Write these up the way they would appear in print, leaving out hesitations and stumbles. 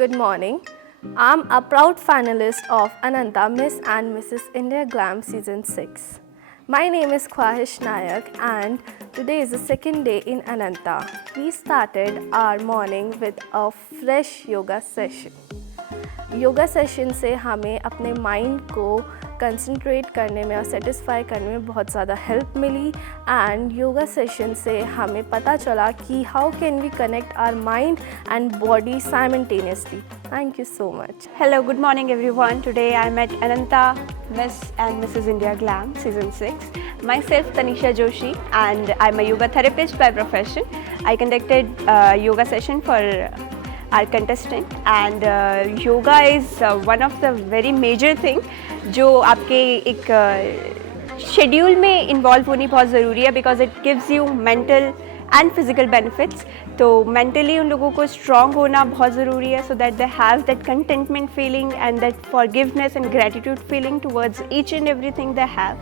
Good morning. I'm a proud finalist of Ananta Miss and Mrs. India Glam Season 6. My name is Khwahish Nayak and today is the second day in Ananta. We started our morning with a fresh yoga session. Yoga session से हमें अपने माइंड को कंसंट्रेट करने में और सेटिस्फाई करने में बहुत ज़्यादा हेल्प मिली एंड योगा सेशन से हमें पता चला कि how can we connect our mind and body simultaneously. Thank you so much. Hello, good morning everyone. Today I'm at Ananta Miss and Mrs. India Glam Season 6. Myself Tanisha Joshi and I'm a yoga therapist by profession. I conducted a yoga session for our contestant and yoga is one of the very major thing जो आपके एक schedule में involve होनी बहुत ज़रूरी है because it gives you mental and physical benefits. तो mentally उन लोगों को strong होना बहुत ज़रूरी है so that they have that contentment feeling and that forgiveness and gratitude feeling towards each and everything they have.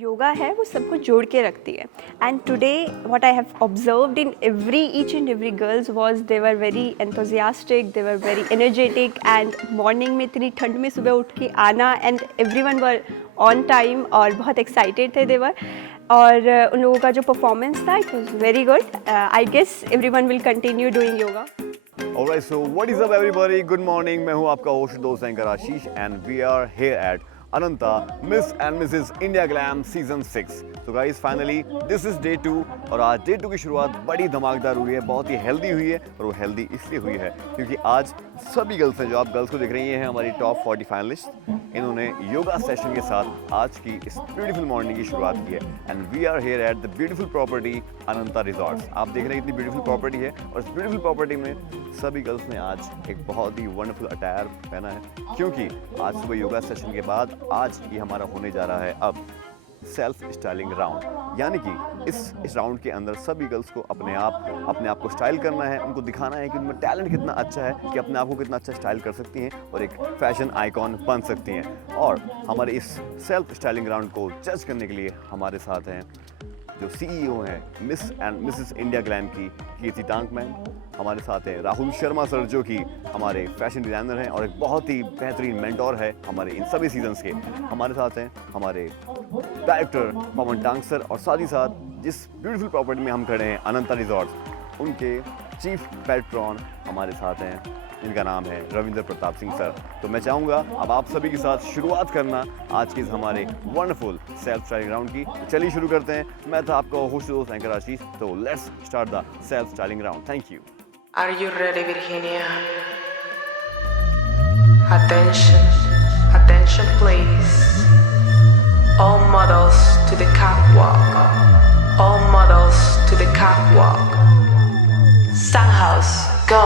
Yoga है वो सबको जोड़ के रखती है and today what I have observed in each and every girls was they were very enthusiastic, they were very energetic and morning में इतनी ठंड में सुबह उठ के आना and everyone were on time और बहुत एक्साइटेड थे देवर और उन लोगों का जो परफॉर्मेंस था it was very good. I guess everyone will continue doing yoga. Alright, so what is up everybody? Good morning. मैं हूँ आपका होस्ट दोस्त एंकर आशीष and we are here at Ananta Miss and Mrs. India Glam Season 6. So guys, finally this is day 2 और आज day 2 की शुरुआत बड़ी धमाकेदार हुई है, बहुत ही हेल्दी हुई है और वो हेल्दी इसलिए हुई है क्योंकि आज सभी गर्ल्स हैं जो आप गर्ल्स को देख रही हैं हमारी टॉप 40 फाइनलिस्ट, इन्होंने योगा सेशन के साथ आज की इस ब्यूटीफुल मॉर्निंग की शुरुआत की है and we are here at the beautiful property Ananta resorts. आप देख रहे हैं इतनी ब्यूटीफुल प्रॉपर्टी है और इस ब्यूटीफुल प्रॉपर्टी में सभी गर्ल्स ने आज एक बहुत ही वंडरफुल अटायर पहना है क्योंकि आज सुबह योगा सेशन के बाद आज ये हमारा होने जा रहा है अब सेल्फ स्टाइलिंग राउंड, यानी कि इस राउंड के अंदर सभी गर्ल्स को अपने आप को स्टाइल करना है, उनको दिखाना है कि उनमें टैलेंट कितना अच्छा है कि अपने आप को कितना अच्छा स्टाइल कर सकती हैं और एक फैशन आइकॉन बन सकती हैं. और हमारे इस सेल्फ स्टाइलिंग राउंड को जज करने के लिए हमारे साथ हैं जो CEO हैं miss and Mrs India glam की कीर्ति टांक मैम, हमारे साथ हैं राहुल शर्मा सर जो कि हमारे फैशन डिज़ाइनर हैं और एक बहुत ही बेहतरीन मेंटोर है हमारे इन सभी सीजन्स के. हमारे साथ हैं हमारे डायरेक्टर पवन टांग सर और साथ ही साथ जिस ब्यूटीफुल प्रॉपर्टी में हम खड़े हैं अनंता रिजॉर्ट्स उनके चीफ पैट्रॉन हमारे साथ हैं जिनका नाम है रविंद्र प्रताप सिंह सर. तो मैं चाहूँगा अब आप सभी के साथ शुरुआत करना आज के इस हमारे वंडरफुल सेल्फ स्टाइलिंग राउंड की. चलिए शुरू करते हैं. मैं था आपका होस्ट दोस्त एंकर आशीष. तो let's start the self styling round. Thank you. Are you ready, Virginia? Attention, attention please. All models to the catwalk. All models to the catwalk. Sanghouse, go.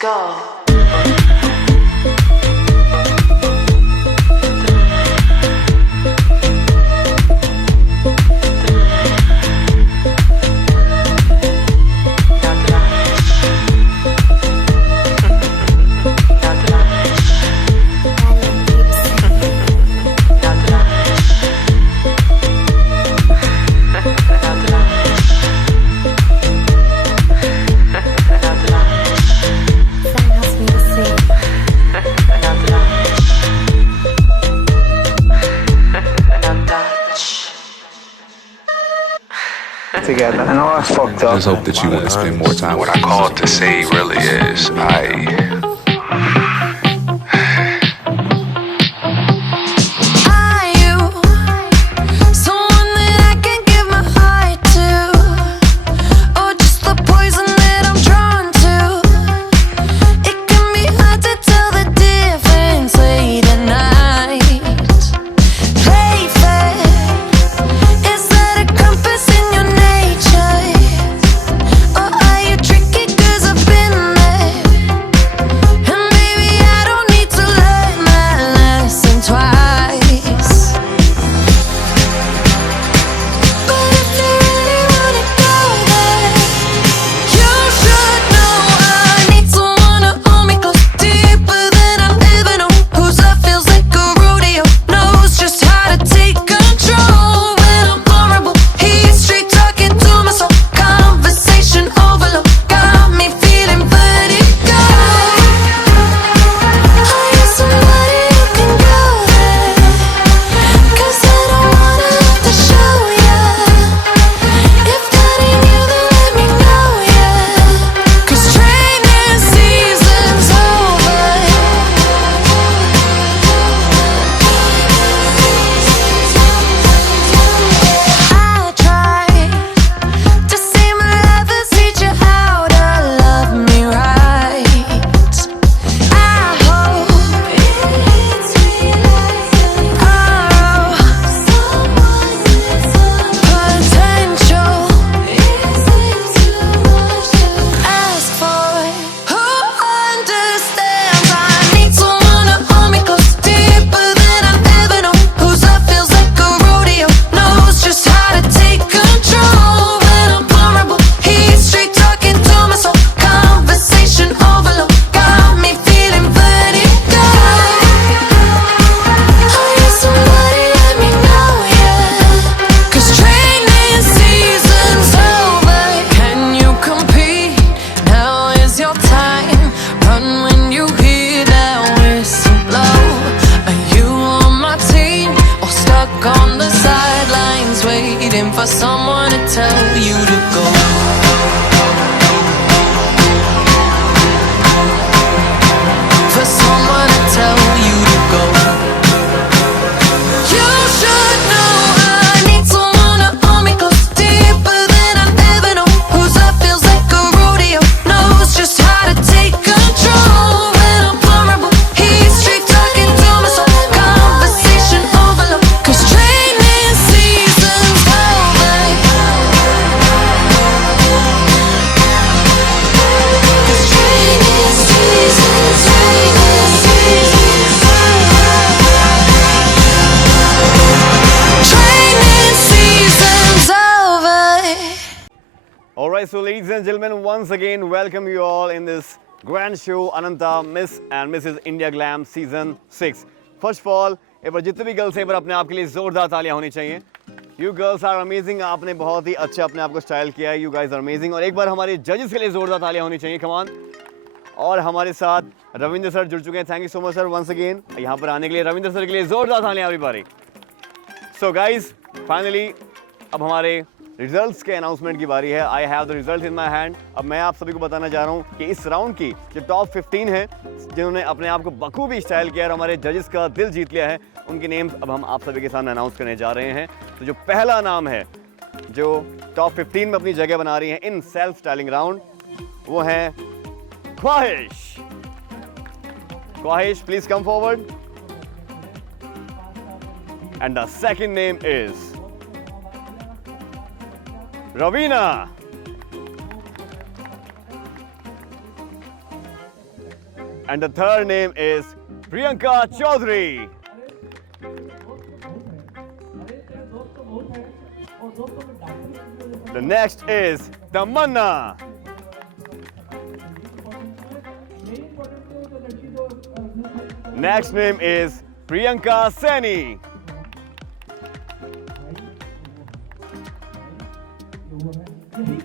go. Together. I know I fucked up. I just hope that you want to spend more time. What I called to say really is for someone to tell you to go. For someone to tell you to go. You should know I need someone to hold me close, deeper than I've ever known. Whose love feels like a rodeo, knows just how to take control. When I'm vulnerable, he's straight talking to my soul. Conversation overload, 'cause training season's over. 'Cause training season's Training season's over. Alright, so ladies and gentlemen, once again, welcome you all in this grand show, Ananta, Miss and Mrs. India Glam Season 6. First of all, एक बार जितने भी गर्ल्स हैं, एक बार अपने आप के लिए जोरदार तालियां होनी चाहिए. You girls are amazing. आपने बहुत ही अच्छा अपने आप को स्टाइल किया है. You guys are amazing. और एक बार हमारे जजेस के लिए जोरदार तालियां होनी चाहिए. Come on. और हमारे साथ रविंद्र सर जुड़ चुके हैं. Thank you so much sir once again यहाँ पर आने के लिए. रविंद्र सर के लिए जोरदार तालियां एवरीबॉडी. सो गाइज, फाइनली अब हमारे रिजल्ट्स के अनाउंसमेंट की बारी है. I have the result in my hand. अब मैं आप सभी को बताना चाह रहा हूँ कि इस राउंड की जो टॉप 15 है, जिन्होंने अपने आप को बखूबी स्टाइल किया और हमारे जजेस का दिल जीत लिया है, उनके नेम्स अब हम आप सभी के सामने अनाउंस करने जा रहे हैं. तो जो पहला नाम है जो टॉप 15 में अपनी जगह बना रही है इन सेल्फ स्टाइलिंग राउंड, वो है ख्वाहिश. ख्वाहिश, please come forward. And the second name is Ravina. And the third name is Priyanka Chaudhary. The next is Tamanna. Next name is Priyanka Seni.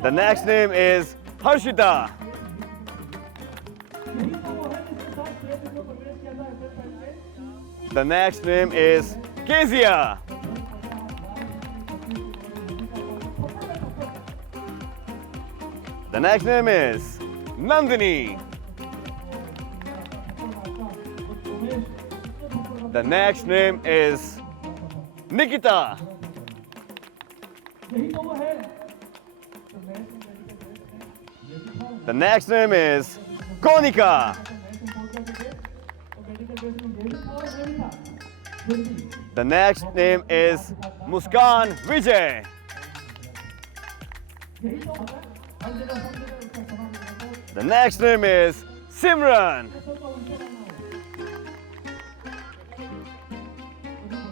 The next name is Harshita. The next name is Kezia. The next name is Nandini. The next name is Nikita. The next name is Konika. The next name is Muskan Vijay. The next name is Simran.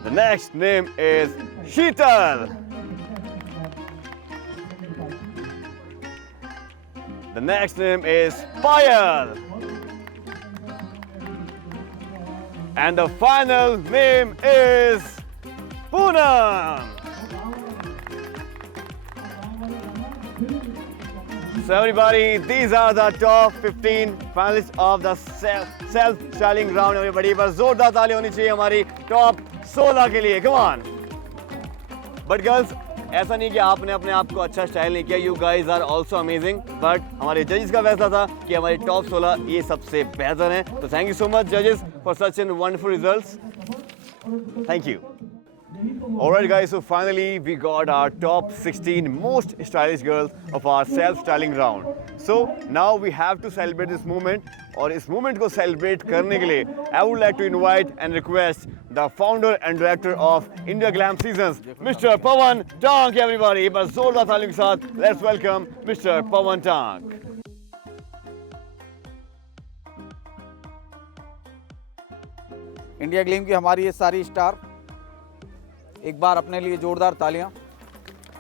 The next name is Sheetal. The next name is Payal. And the final name is Poonam. So everybody, these are the top 15 finalists of the self-styling round. Everybody, पर जोरदार ताली होनी चाहिए हमारी top 16 के लिए. Come on. But girls, ऐसा नहीं कि आपने अपने आप को अच्छा स्टाइल नहीं किया. You guys are also amazing. But हमारे judges का फैसला था कि हमारी top 16 ये सबसे बेहतर हैं. तो thank you so much judges for such a wonderful results. Thank you. Alright guys, so finally we got our top 16 most stylish girls of our self-styling round. So now we have to celebrate this moment. और इस moment को celebrate करने के लिए I would like to invite and request the founder and director of India Glam Seasons, Mr. Pawan Tank. Everybody, बस जोरदार तालियों के साथ let's welcome Mr. Pawan Tank. India glam की हमारी ये सारी स्टार, एक बार अपने लिए जोरदार तालियां.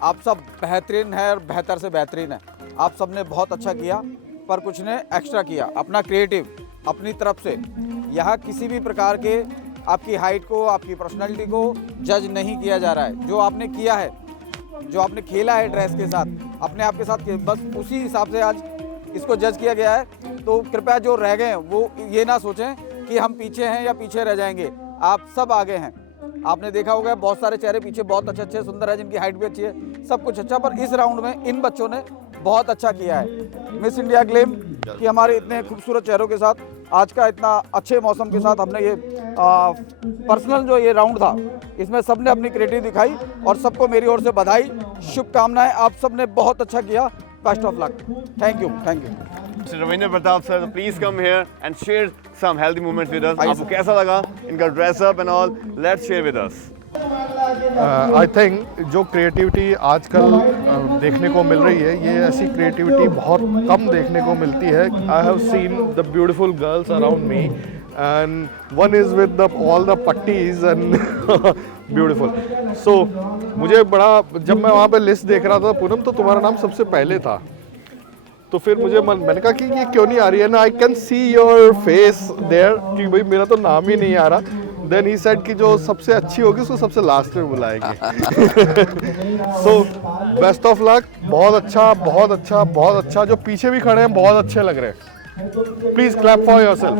आप सब बेहतरीन है और बेहतर से बेहतरीन है. आप सब ने बहुत अच्छा किया, पर कुछ ने एक्स्ट्रा किया अपना क्रिएटिव अपनी तरफ से. यहाँ किसी भी प्रकार के आपकी हाइट को, आपकी पर्सनालिटी को जज नहीं किया जा रहा है. जो आपने किया है, जो आपने खेला है ड्रेस के साथ, अपने आप के साथ, बस उसी हिसाब से आज इसको जज किया गया है. तो कृपया जो रह गए हैं वो ये ना सोचें कि हम पीछे हैं या पीछे रह जाएंगे. आप सब आगे हैं. आपने देखा होगा बहुत सारे चेहरे पीछे बहुत अच्छे सुंदर है, जिनकी हाइट भी अच्छी है, सब कुछ अच्छा. पर इस राउंड में इन बच्चों ने बहुत अच्छा किया है. मिस इंडिया ग्लैम कि हमारे इतने खूबसूरत चेहरों के साथ, आज का इतना अच्छे मौसम के साथ हमने ये पर्सनल जो ये राउंड था, इसमें सबने अपनी क्रिएटिव दिखाई और सबको मेरी ओर से बधाई, शुभकामनाएं. आप सबने बहुत अच्छा किया. Best of luck. Thank you. Thank you. Mr. Ravinder Pratap sir, please come here and share some healthy moments with us. आपको कैसा लगा इनका dress up and all? Let's share with us. I think जो क्रिएटिविटी आजकल देखने को मिल रही है, ये ऐसी क्रिएटिविटी बहुत कम देखने को मिलती है. I have seen the beautiful girls around me and one is with all the patties and beautiful. So मुझे बड़ा, जब मैं वहाँ पे लिस्ट देख रहा था पूनम, तो तुम्हारा नाम सबसे पहले था. तो फिर मुझे मैंने कहा कि ये क्यों नहीं आ रही है ना. I can see your face there कि भाई मेरा तो नाम ही नहीं आ रहा. देन ही सेड कि जो सबसे अच्छी होगी उसको सबसे लास्ट में बुलाएंगे. So best of luck. बहुत अच्छा, बहुत अच्छा, बहुत अच्छा. जो पीछे भी खड़े हैं बहुत अच्छे लग रहे हैं. Please clap for yourself.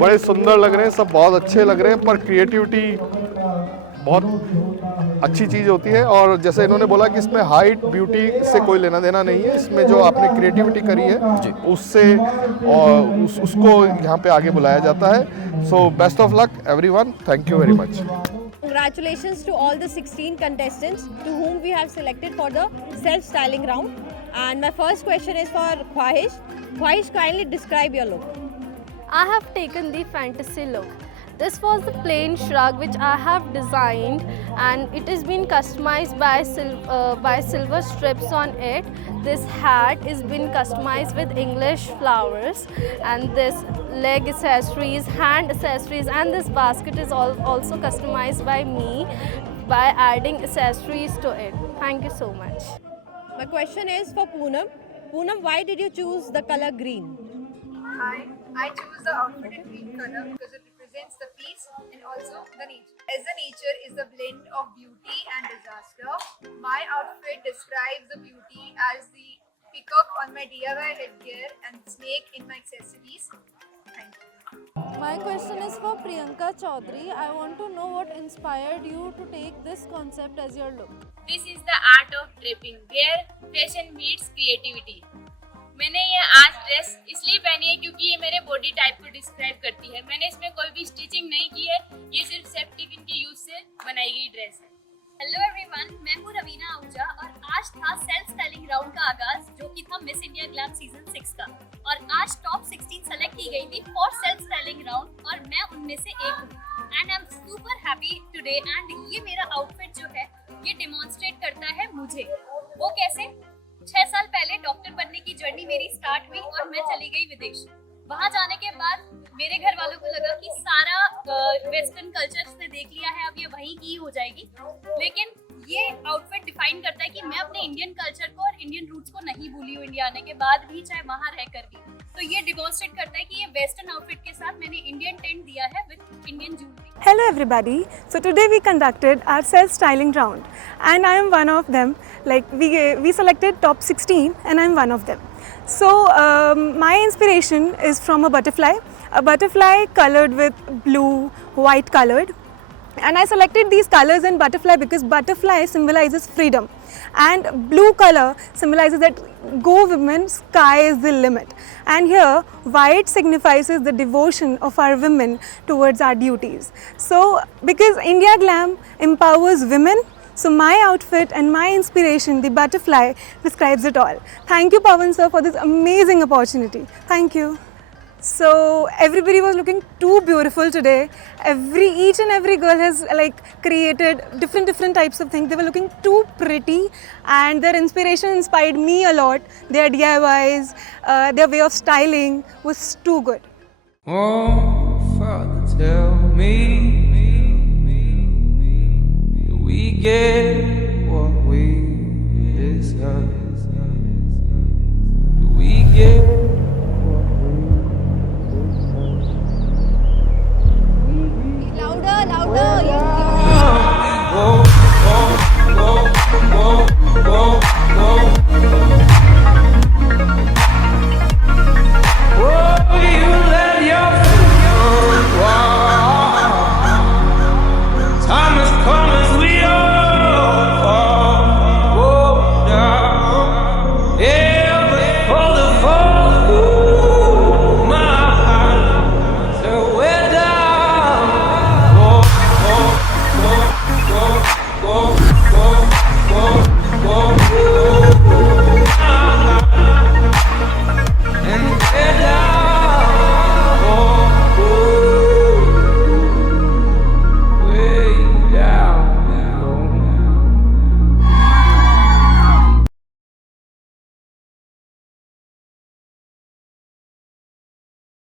बड़े सुंदर लग रहे हैं सब, बहुत अच्छे लग रहे हैं. पर क्रिएटिविटी बहुत अच्छी चीज़ होती है. और जैसे इन्होंने बोला कि इसमें हाइट ब्यूटी से कोई लेना देना नहीं है. इसमें जो आपने क्रिएटिविटी करी है उससे और उसको यहाँ पे आगे बुलाया जाता है. So best of luck everyone. Thank you very much. Congratulations to all the 16 contestants to whom we have selected for the self-styling round. And my first question is for Khwahish. Khwahish, kindly describe your look. I have taken the fantasy look. This was the plain shrug which I have designed, and it has been customized by silver strips on it. this hat is been customized with English flowers, and this leg accessories, hand accessories, and this basket is also customized by me by adding accessories to it. Thank you so much. My question is for Poonam. Poonam, why did you choose the color green? I choose the outfit in green color because it represents the peace and also the nature. As the nature is a blend of beauty and disaster, my outfit describes the beauty as the peacock on my DIY headgear and snake in my accessories. Thank you. My question is for Priyanka Chaudhary. I want to know what inspired you to take this concept as your look. This is the art of draping, where fashion meets creativity. मैंने ये आज ड्रेस इसलिए पहनी है क्योंकि ये मेरे body type को डिस्क्राइब करती है. मैंने इसमें कोई भी स्टिचिंग नहीं की है, ये सिर्फ सेफ्टी पिन के यूज से बनाई गई ड्रेस है. हेलो एवरीवन, मैं हूँ रवीना आहूजा और आज था सेल्फ स्टाइलिंग राउंड का आगाज जो कि था मिस इंडिया ग्लैम सीजन 6 का. और आज टॉप 16 सेलेक्ट की गई थी फॉर सेल्फ स्टाइलिंग राउंड और मैं उनमें से एक हूँ. And I am super happy today. And ये मेरा आउटफिट जो है ये डिमॉन्स्ट्रेट करता है मुझे. वो कैसे? 6 साल पहले डॉक्टर बनने की जर्नी मेरी स्टार्ट हुई और मैं चली गई विदेश. वहाँ जाने के बाद मेरे घर वालों को लगा कि सारा वेस्टर्न कल्चर से देख लिया है, अब ये वहीं की हो जाएगी. लेकिन ये आउटफिट डिफाइन करता है कि मैं अपने इंडियन कल्चर को और इंडियन रूट्स को नहीं भूली हूँ इंडिया आने के बाद भी, चाहे वहाँ रहकर भी. तो ये डिमॉन्स्ट्रेट करता है कि ये वेस्टर्न आउटफिट के साथ मैंने इंडियन टेंट दिया है with Indian jewellery. Hello everybody. So today we conducted our self-styling round and I am one of them. Like we selected top 16 and I am one of them. So my inspiration is from a butterfly colored with blue, white colored. And I selected these colors in butterfly because butterfly symbolizes freedom and blue color symbolizes that go women, sky is the limit. And here white signifies the devotion of our women towards our duties. So because India Glam empowers women, so my outfit and my inspiration, the butterfly, describes it all. Thank you Pawan sir for this amazing opportunity. Thank you. So everybody was looking too beautiful today. Each and every girl has like created different types of things. They were looking too pretty and their inspiration inspired me a lot. Their DIYs, their way of styling was too good. Oh, Father, tell me, do we get what we deserve? Do we get